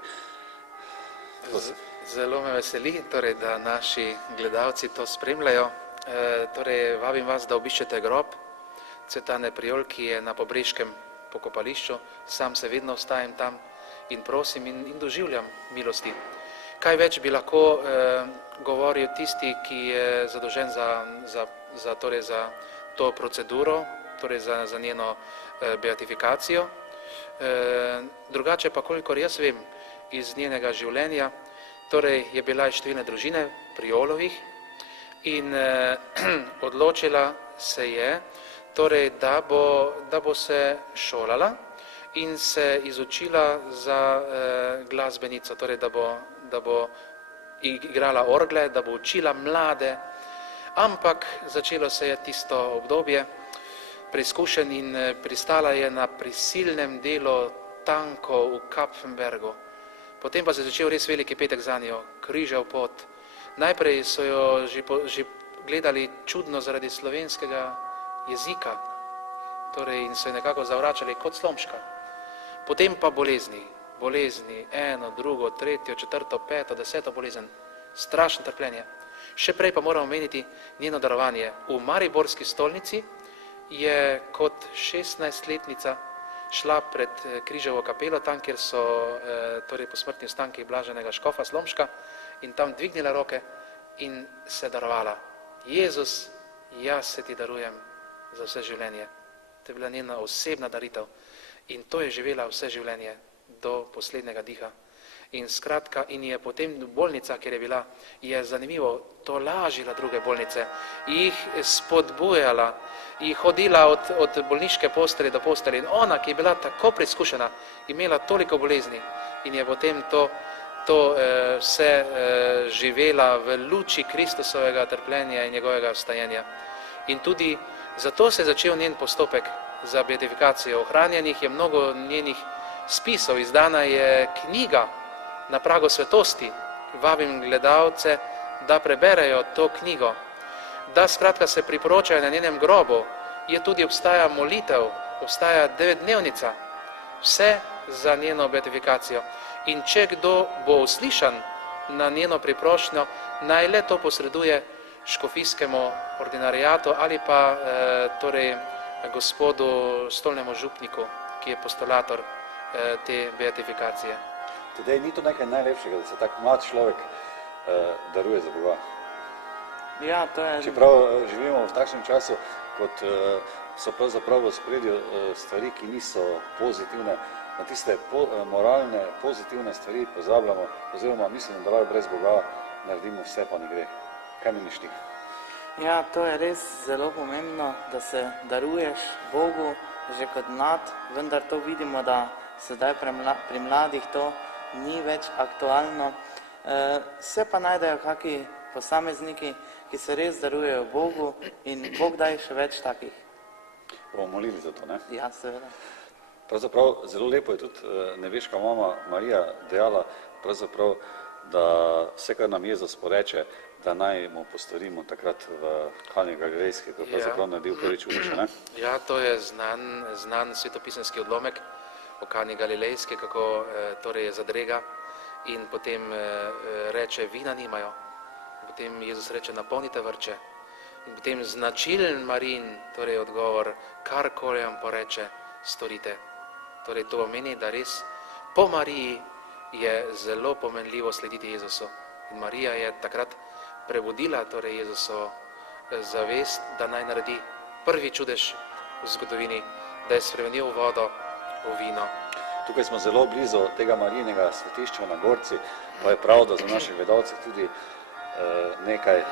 Zelo me veseli, torej, da naši gledalci to spremljajo. Torej, vabim vas, da obiščete grob Cvetane Priol, ki je na Pobreškem pokopališču. Sam se vedno ostajam tam in prosim in doživljam milosti. Kaj več bi lahko govoril tisti, ki je zadolžen za to proceduro, torej za njeno beatifikacijo. Drugače pa, kolikor jaz vem iz njenega življenja, torej je bila iz številne družine Priolovih in odločila se je, torej, da bo se šolala in se izučila za glasbenico, torej, da bo igrala orgle, da bo učila mlade, ampak začelo se je tisto obdobje preizkušenj in pristala je na prisilnem delu tankov v Kapfenbergu. Potem pa se je začel res veliki petek za njo, križev pot. Najprej so jo že gledali čudno zaradi slovenskega jezika, torej in so jo nekako zavračali kot Slomška. Potem pa bolezni, eno, drugo, tretjo, četrto, peto, 10. bolezen, strašno trpljenje. Še prej pa moramo omeniti njeno darovanje. V Mariborski stolnici je kot 16-letnica šla pred Križevo kapelo, tam, kjer so torej posmrtni ostanki blaženega škofa Slomška, in tam dvignila roke in se darovala. Jezus, jaz se ti darujem za vse življenje. To je bila njena osebna daritev in to je živela vse življenje do poslednjega diha. In skratka, in je potem bolnica, kjer je bila, je zanimivo tolažila druge bolnice, jih spodbujala, jih hodila od bolniške postelje do postelje. In ona, ki je bila tako preizkušena, imela toliko bolezni in je potem to vse živela v luči Kristusovega trpljenja in njegovega vstajenja. In tudi zato se je začel njen postopek za beatifikacijo. Ohranjenih je mnogo njenih spisov, izdana je knjiga Na pragu svetosti. Vabim gledalce, da preberejo to knjigo, da skratka se priporočajo na njenem grobu. Tudi obstaja molitev, obstaja 9-dnevnica, vse za njeno beatifikacijo. In če kdo bo uslišan na njeno priprošnjo, naj le to posreduje škofijskemu ordinarijatu ali pa torej gospodu stolnemu župniku, ki je postulator te beatifikacije. Torej, ni to nekaj najlepšega, da se tak mlad človek daruje za Boga. Ja, to je... Čeprav živimo v takšnem času, kot so pravzaprav v ospredju stvari, ki niso pozitivne, na tiste moralne, pozitivne stvari pozabljamo, oziroma mislim, da brez Boga naredimo vse, pa ne gre. Kaj meniš ti? Ja, to je res zelo pomembno, da se daruješ Bogu že kot mlad, vendar to vidimo, da sedaj pri mladih to ni več aktualno. Se pa najdejo kaki posamezniki, ki se res darujejo Bogu in Bog daj še več takih. Bomo molili za to, ne? Ja, seveda. Pravzaprav zelo lepo je tudi nebeška mama Marija dejala, pravzaprav, da vse, kar nam Jezus poreče, da naj mu postorimo takrat v Kani Galilejski, ko je pravzaprav naredil prvi čudež, ne? Ja, to je znan svetopisemski odlomek o Kani Galilejski, kako torej zadrega in potem reče, vina nimajo. Potem Jezus reče, napolnite vrče. In potem značilen Marijin, torej odgovor, karkoli vam poreče, storite. Torej to pomeni, da res po Mariji je zelo pomenljivo slediti Jezusu. In Marija je takrat prebudila torej Jezusovo zavest, da naj naredi prvi čudež v zgodovini, da je spremenil vodo v vino. Tukaj smo zelo blizu tega Marijinega svetišča na Gorci, pa je prav, da za naše gledalce tudi nekaj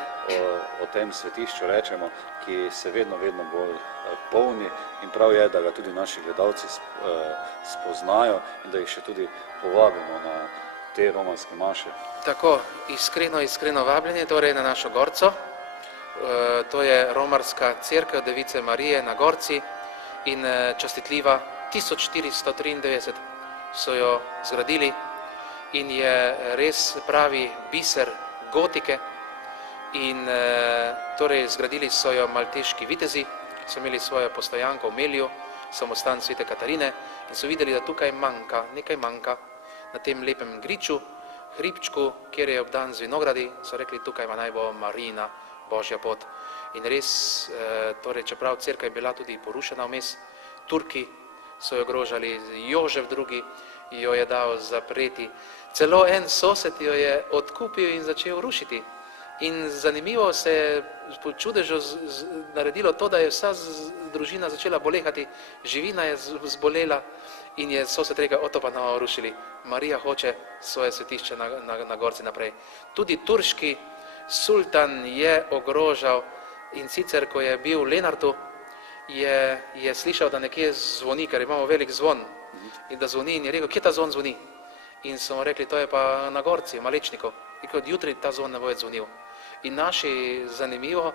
o tem svetišču rečemo, ki se vedno bolj polni in prav je, da ga tudi naši gledalci spoznajo in da jih še tudi povabimo na te romanske maše. Tako, iskreno vabljenje torej na našo Gorco. To je romarska cerkev Device Marije na Gorci in častitljiva 1493 so jo zgradili in je res pravi biser gotike in torej zgradili so jo malteški vitezi, so imeli svojo postojanko v Melju, samostan svete Katarine in so videli, da tukaj nekaj manjka na tem lepem griču, hribčku, kjer je obdan z vinogradi, so rekli, tukaj pa naj bo Marijina Božja pot. In res, torej, čeprav cerkev je bila tudi porušena vmes, Turki so jo ogrožali, Jožef II jo je dal zapreti. Celo en sosed jo je odkupil in začel rušiti. In zanimivo se je po čudežu naredilo to, da je vsa družina začela bolehati, živina je zbolela in je sosed rekel, to pa novo rušili. Marija hoče svoje svetišče na Gorci naprej. Tudi turški sultan je ogrožal in sicer, ko je bil v Lenartu, je slišal, da nekje zvoni, ker imamo velik zvon in da zvoni in je rekel, kje ta zvon zvoni? In so mu rekli, to je pa na Gorci, v Malečniku. In jutri ta zvon ne bo več zvonil. In naši, zanimivo,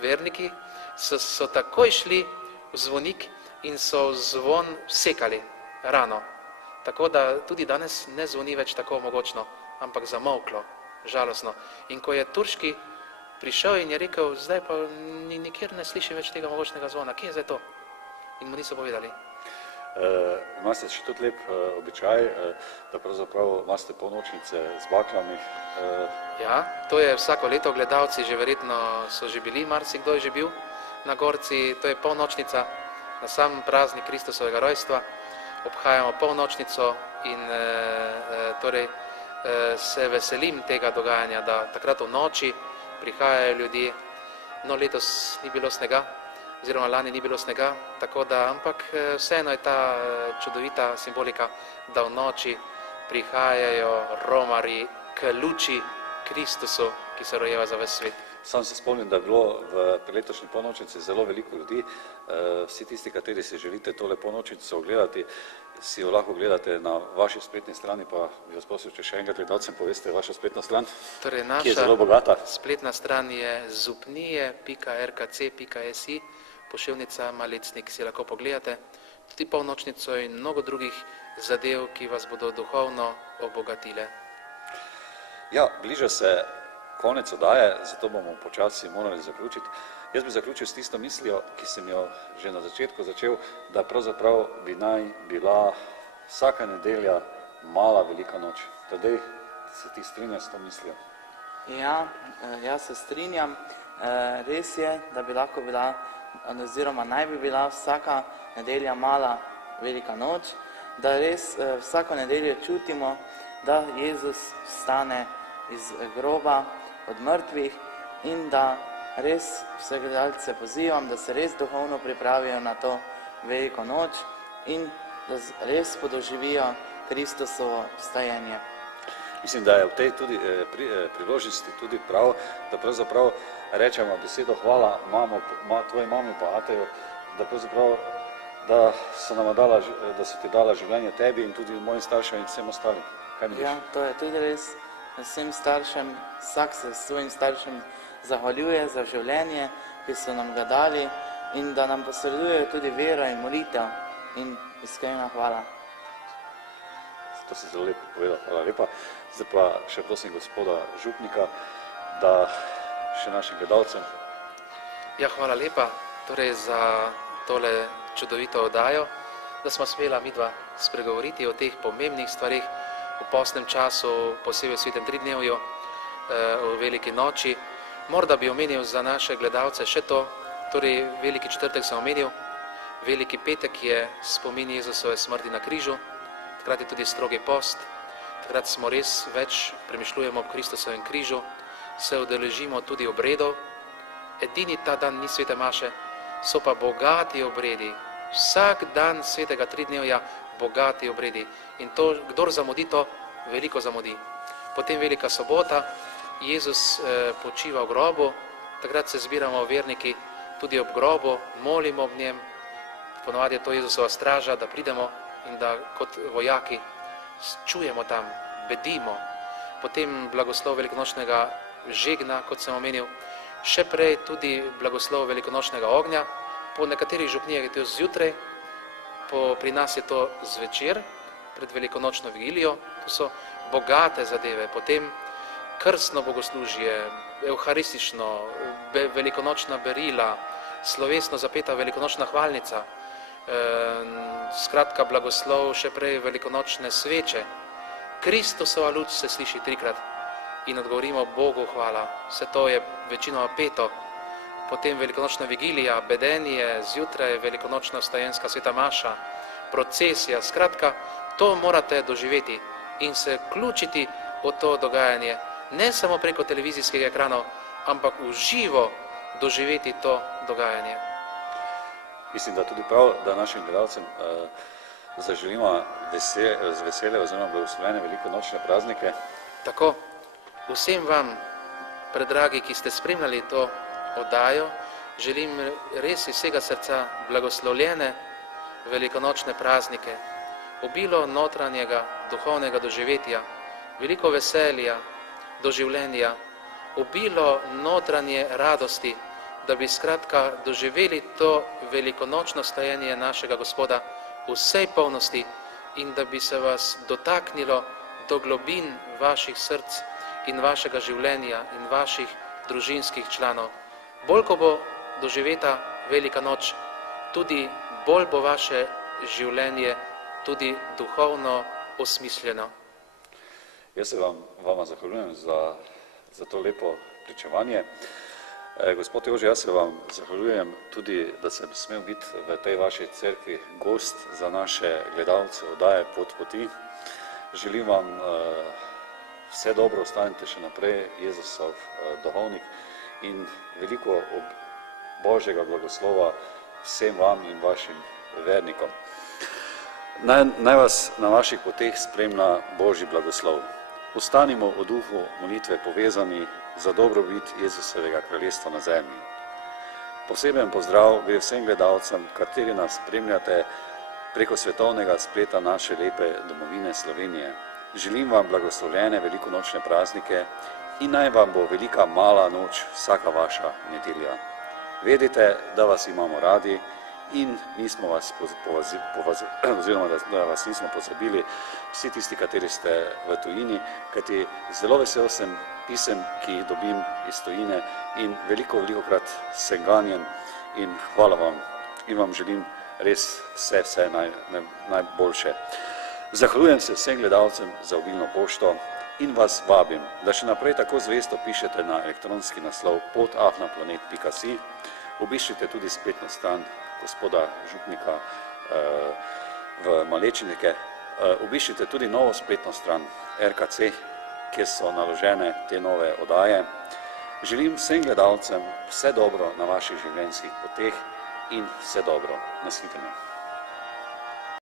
verniki so takoj šli v zvonik in so zvon vsekali rano. Tako da tudi danes ne zvoni več tako mogočno, ampak zamolklo, žalostno. In ko je turški prišel in je rekel, zdaj pa nikjer ne slišim več tega mogočnega zvona, kje je zdaj to? In mu niso povedali. Imate še tudi lep običaj, da pravzaprav imate polnočnice z baklami. Ja, to je vsako leto, gledalci že verjetno so že bili, marsikdo je že bil na Gorci, to je polnočnica na sam praznik Kristusovega rojstva. Obhajamo polnočnico in torej se veselim tega dogajanja, da takrat v noči prihajajo ljudje. No, letos ni bilo snega, oziroma lani ni bilo snega, tako da, ampak vseeno je ta čudovita simbolika, da v noči prihajajo romarji k luči Kristusu, ki se rojeva za ves svet. Sam se spomnim, da je bilo v letošnji polnočnici zelo veliko ljudi. Vsi tisti, kateri si želite tole polnočnico ogledati, si jo lahko gledate na vaši spletni strani, pa bi vas prosil, če še enkrat gledalcem poveste vašo spletno stran, torej, ki je zelo bogata. Spletna stran je zupnije.rkc.si, poševnica Malecnik, si lahko pogledate. Tudi polnočnico in mnogo drugih zadev, ki vas bodo duhovno obogatile. Ja, bliža se konec oddaje, zato bomo počasi morali zaključiti. Jaz bi zaključil s tisto mislijo, ki sem jo že na začetku začel, da pravzaprav bi naj bila vsaka nedelja mala velika noč. Tadej, se ti strinjaš s to mislijo? Ja, jaz se strinjam. Res je, da bi lahko bila, oziroma naj bi bila vsaka nedelja mala velika noč, da res vsako nedeljo čutimo, da Jezus vstane iz groba od mrtvih in da res vse gledalce pozivam, da se res duhovno pripravijo na to veliko noč in da res podoživijo Kristusovo vstajenje. Mislim, da je v tej tudi, priložnosti tudi prav, da pravzaprav rečemo besedo hvala tvoji mami pa ateju, da pravzaprav da so ti dala življenje tebi in tudi mojim staršem in vsem ostalim. Kaj misliš? Ja, to je tudi res. Vsem staršem, vsak se svojim staršem zahvaljuje za življenje, ki so nam ga dali in da nam posredujejo tudi vero in molitev in iskrena hvala. To si zelo lepo povedal, hvala lepa. Zdaj pa še prosim gospoda župnika, da še našim gledalcem. Ja, hvala lepa torej za tole čudovito oddajo, da smo smela midva spregovoriti o teh pomembnih stvarih v postnem času, posebej v svetem tridnevju, o veliki noči. Morda bi omenil za naše gledalce še to, torej veliki četrtek sem omenil, veliki petek je spomin Jezusove smrti na križu, takrat je tudi strogi post, takrat smo res več premišljujemo ob Kristusovem križu, se udeležimo tudi obredov. Edini ta dan ni svete maše, so pa bogati obredi. Vsak dan svetega tridnevja bogati obredi. In to, kdor zamudi to, veliko zamudi. Potem velika sobota, Jezus počiva v grobu, takrat se zbiramo verniki tudi ob grobu, molimo ob njem, ponovadi je to Jezusova straža, da pridemo in da kot vojaki čujemo tam, bedimo. Potem blagoslov velikonočnega žegna, kot sem omenil, še prej tudi blagoslov velikonočnega ognja, po nekaterih župnijah je to zjutraj, pri nas je to zvečer, pred velikonočno vigilijo, to so bogate zadeve, potem krstno bogoslužje, evharistično, velikonočna berila, slovesno zapeta velikonočna hvalnica, skratka blagoslov še prej velikonočne sveče. Kristusova luč se sliši 3-krat in odgovorimo Bogu hvala, vse to je večinoma peto. Potem velikonočna vigilija, bedenje, zjutraj velikonočna vstajenska sveta maša, procesija, skratka, to morate doživeti in se vključiti v to dogajanje, ne samo preko televizijskih ekranov, ampak v živo doživeti to dogajanje. Mislim, da tudi prav, da našim gledalcem zaželimo z veselje oziroma blagoslovljene velikonočne praznike. Tako, vsem vam, predragi, ki ste spremljali to oddajo, želim res iz vsega srca blagoslovljene velikonočne praznike, obilo notranjega duhovnega doživetja, veliko veselja, doživljenja, obilo notranje radosti, da bi skratka doživeli to velikonočno stajenje našega Gospoda v vsej polnosti in da bi se vas dotaknilo do globin vaših src in vašega življenja in vaših družinskih članov. Bolj, ko bo doživeta velika noč, tudi bolj bo vaše življenje tudi duhovno osmišljeno. Jaz se vama zahvaljujem za to lepo pričevanje. Gospod Jože, jaz se vam zahvaljujem tudi, da sem smel biti v tej vaši cerkvi gost za naše gledalce oddaje Pot poti. Želim vam vse dobro, ostanite še naprej Jezusov duhovnik in veliko Božjega blagoslova vsem vam in vašim vernikom. Naj vas na vaših poteh spremlja Božji blagoslov. Ostanimo v duhu molitve povezani za dobrobit Jezusovega kraljestva na zemlji. Poseben pozdrav gre vsem gledalcem, kateri nas spremljate preko svetovnega spleta naše lepe domovine Slovenije. Želim vam blagoslovljene velikonočne praznike in naj vam bo velika mala noč vsaka vaša nedelja. Vedite, da vas imamo radi in nismo vas oziroma da vas nismo pozabili, vsi tisti, kateri ste v tujini, kajti zelo vesel sem pisem, ki jih dobim iz tujine in velikokrat sem ganjen in hvala vam in vam želim res vse najboljše. Zahvaljujem se vsem gledalcem za obilno pošto in vas vabim, da še naprej tako zvesto pišete na elektronski naslov pot@planet.si. Obiščite tudi spletno stran gospoda župnika v Malečinike. Obiščite tudi novo spletno stran RKC, kjer so naložene te nove oddaje. Želim vsem gledalcem vse dobro na vaših življenjskih poteh in vse dobro. Nasvidenje.